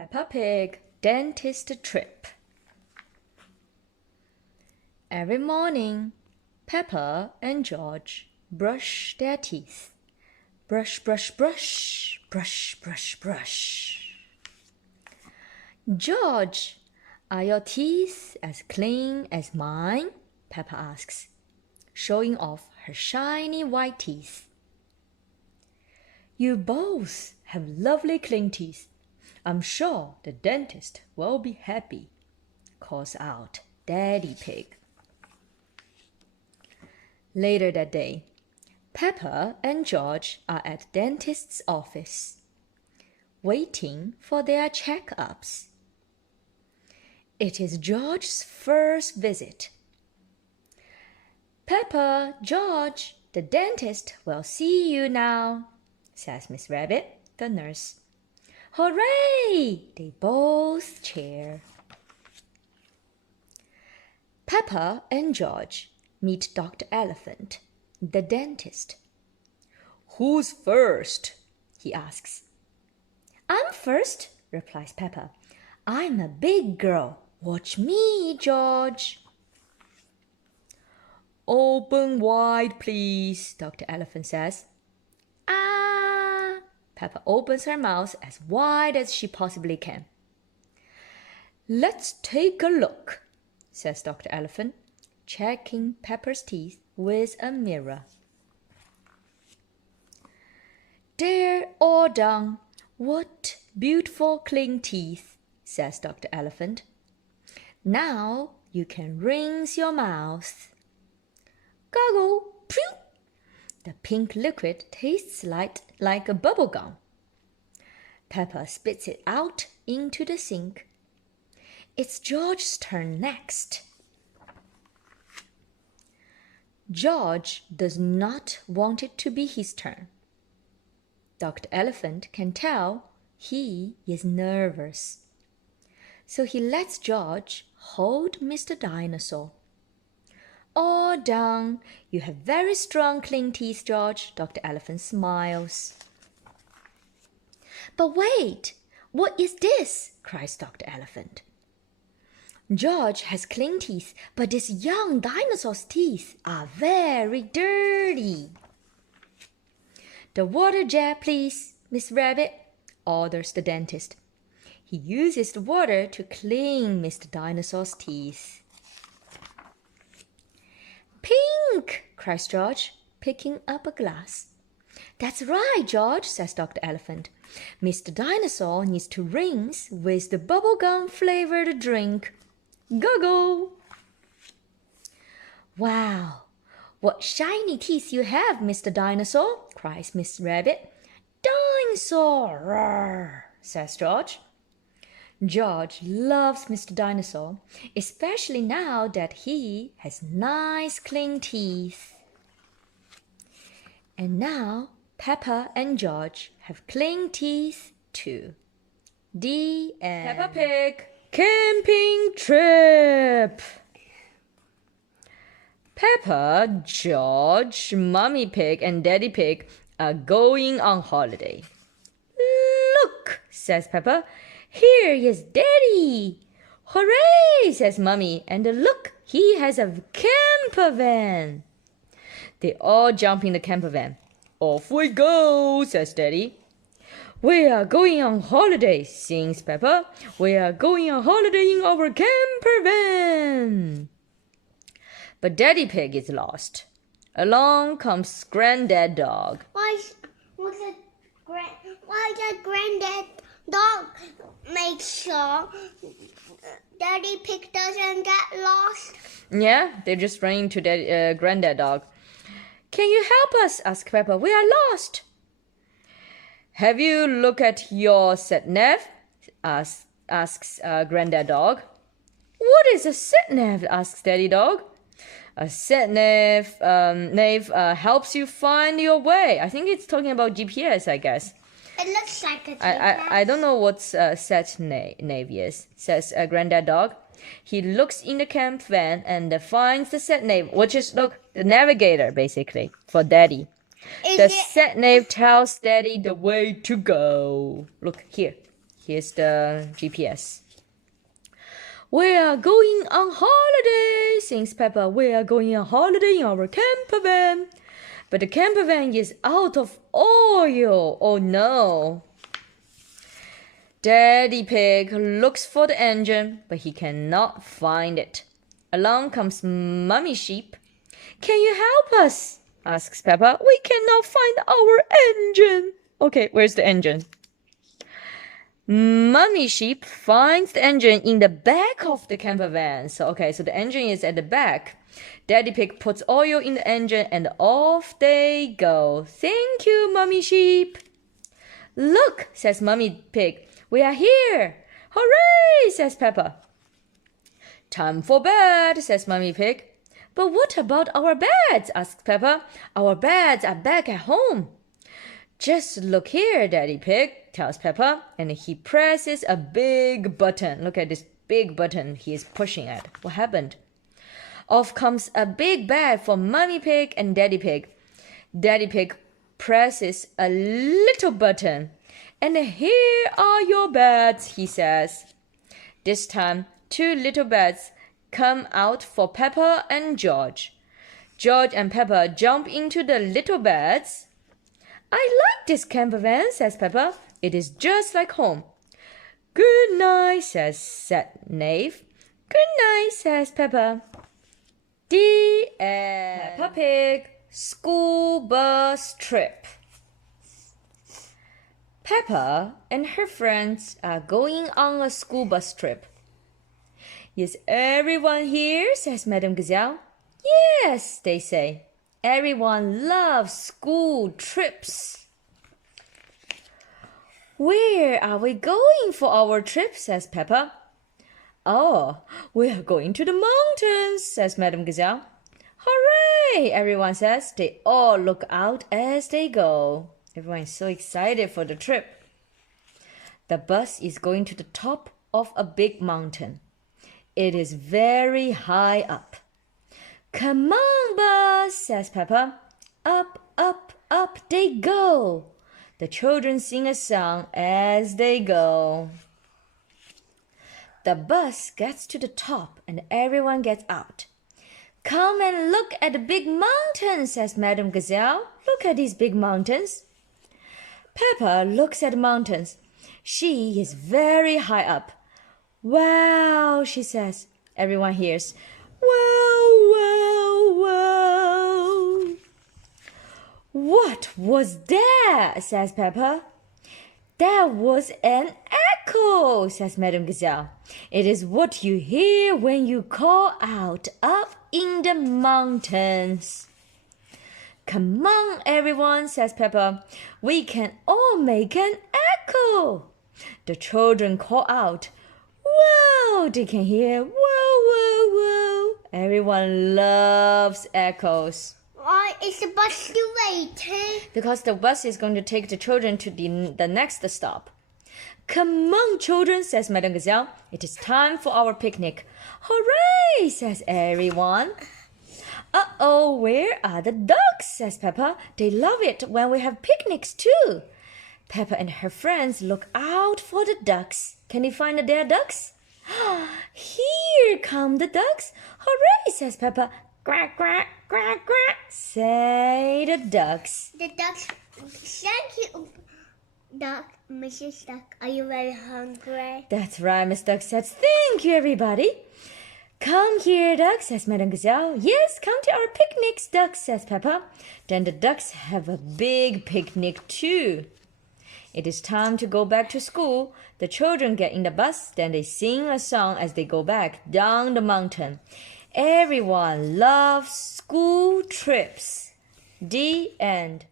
Peppa Pig dentist trip. Every morning, Peppa and George brush their teeth. Brush, brush, brush, brush, brush, brush. George, are your teeth as clean as mine? Peppa asks, showing off her shiny white teeth. You both have lovely clean teeth. I'm sure the dentist will be happy, calls out Daddy Pig. Later that day, Peppa and George are at the dentist's office, waiting for their checkups. It is George's first visit. Peppa, George, the dentist will see you now, says Miss Rabbit, the nurse. Hooray! They both cheer. Peppa and George meet Dr. Elephant, the dentist. Who's first? He asks. I'm first, replies Peppa. I'm a big girl. Watch me, George. Open wide, please, Dr. Elephant says. Peppa opens her mouth as wide as she possibly can. Let's take a look, says Dr. Elephant, checking Peppa's teeth with a mirror. They're all done. What beautiful clean teeth, says Dr. Elephant. Now you can rinse your mouth. Goggle, pew! The pink liquid tastes like a bubble gum. Peppa spits it out into the sink. It's George's turn next. George does not want it to be his turn. Dr. Elephant can tell he is nervous. So he lets George hold Mr. Dinosaur. All done. You have very strong, clean teeth, George. Dr. Elephant smiles. But wait, what is this? Cries Dr. Elephant. George has clean teeth, but this young dinosaur's teeth are very dirty. The water jet, please, Miss Rabbit, orders the dentist. He uses the water to clean Mr. Dinosaur's teeth. Pink, cries George, picking up a glass. That's right, George, says Dr. Elephant. Mr. Dinosaur needs to rinse with the bubblegum-flavored drink. Go! Wow, what shiny teeth you have, Mr. Dinosaur, cries Miss Rabbit. Dinosaur, roar, says George. George loves Mr. Dinosaur, especially now that he has nice clean teeth. And now Peppa and George have clean teeth too. The end. Peppa Pig camping trip. Peppa, George, Mummy Pig and Daddy Pig are going on holiday. Look, says Peppa. Here is Daddy! Hooray, says Mummy, and look, he has a campervan. They all jump in the campervan. Off we go, says Daddy. We are going on holiday, sings Peppa. We are going on holiday in our campervan. But Daddy Pig is lost. Along comes Granddad Dog. Why does Granddad Dog make sure Daddy Pig doesn't get lost? Yeah, they're just running to Granddad Dog. Can you help us? Asks Peppa. We are lost. Have you looked at your sat-nav? Asks Granddad Dog. What is a sat-nav? Asks Daddy Dog. A sat-nav helps you find your way. I think it's talking about GPS, I guess. It looks like a GPS. I don't know what sat-nav is, says Granddad Dog. He looks in the camp van and finds the sat-nav, which is, look, the navigator, basically, for Daddy. The sat-nav tells Daddy the way to go. Look, here Here's the GPS. We are going on holiday, sings Peppa. We are going on holiday in our campervan. But the campervan is out of oil. Oh no. Daddy Pig looks for the engine, but he cannot find it. Along comes Mummy Sheep. Can you help us? Asks Peppa. We cannot find our engine. Okay, where's the engine? Mummy Sheep finds the engine in the back of the campervan. So the engine is at the back. Daddy Pig puts oil in the engine and off they go. Thank you, Mummy Sheep. Look, says Mummy Pig. We are here. Hooray, says Peppa. Time for bed, says Mummy Pig. But what about our beds? Asks Peppa. Our beds are back at home. Just look here, Daddy Pig, tells Peppa, and he presses a big button. Look at this big button he is pushing at. What happened? Off comes a big bed for Mummy Pig and Daddy Pig. Daddy Pig presses a little button. And here are your beds, he says. This time, 2 little beds come out for Peppa and George. George and Peppa jump into the little beds. I like this campervan, says Peppa. It is just like home. Good night, said Nave. Good night, says Peppa. The end. Peppa Pig school bus trip. Peppa and her friends are going on a school bus trip. Is everyone here? Says Madame Gazelle. Yes, they say. Everyone loves school trips. Where are we going for our trip? Says Peppa. Oh, we are going to the mountains, says Madame Gazelle. Hooray, everyone says. They all look out as they go. Everyone is so excited for the trip. The bus is going to the top of a big mountain. It is very high up. Come on, bus, says Peppa. Up, up, up they go. The children sing a song as they go. The bus gets to the top and everyone gets out. Come and look at the big mountains, says Madame Gazelle. Look at these big mountains. Peppa looks at the mountains. She is very high up. Wow, she says. Everyone hears, wow, wow, wow. What was that? Says Peppa. That was an echo, says Madame Gazelle. It is what you hear when you call out up in the mountains. Come on, everyone, says Peppa. We can all make an echo. The children call out. Wow, they can hear. Wow, wow, wow. Everyone loves echoes. Why is the bus still waiting? Because the bus is going to take the children to the next stop. Come on, children, says Madame Gazelle. It is time for our picnic. Hooray, says everyone. Uh-oh, where are the ducks? Says Peppa. They love it when we have picnics too. Peppa and her friends look out for the ducks. Can you find their ducks? Here come the ducks. Hooray, says Peppa. Quack, quack, quack, quack, say the ducks. The ducks, thank you. Duck, Mrs. Duck, are you very hungry? That's right, Miss Duck says. Thank you, everybody. Come here, ducks, says Madame Gazelle. Yes, come to our picnics, ducks, says Peppa. Then the ducks have a big picnic too. It is time to go back to school. The children get in the bus, then they sing a song as they go back down the mountain. Everyone loves school trips. The end.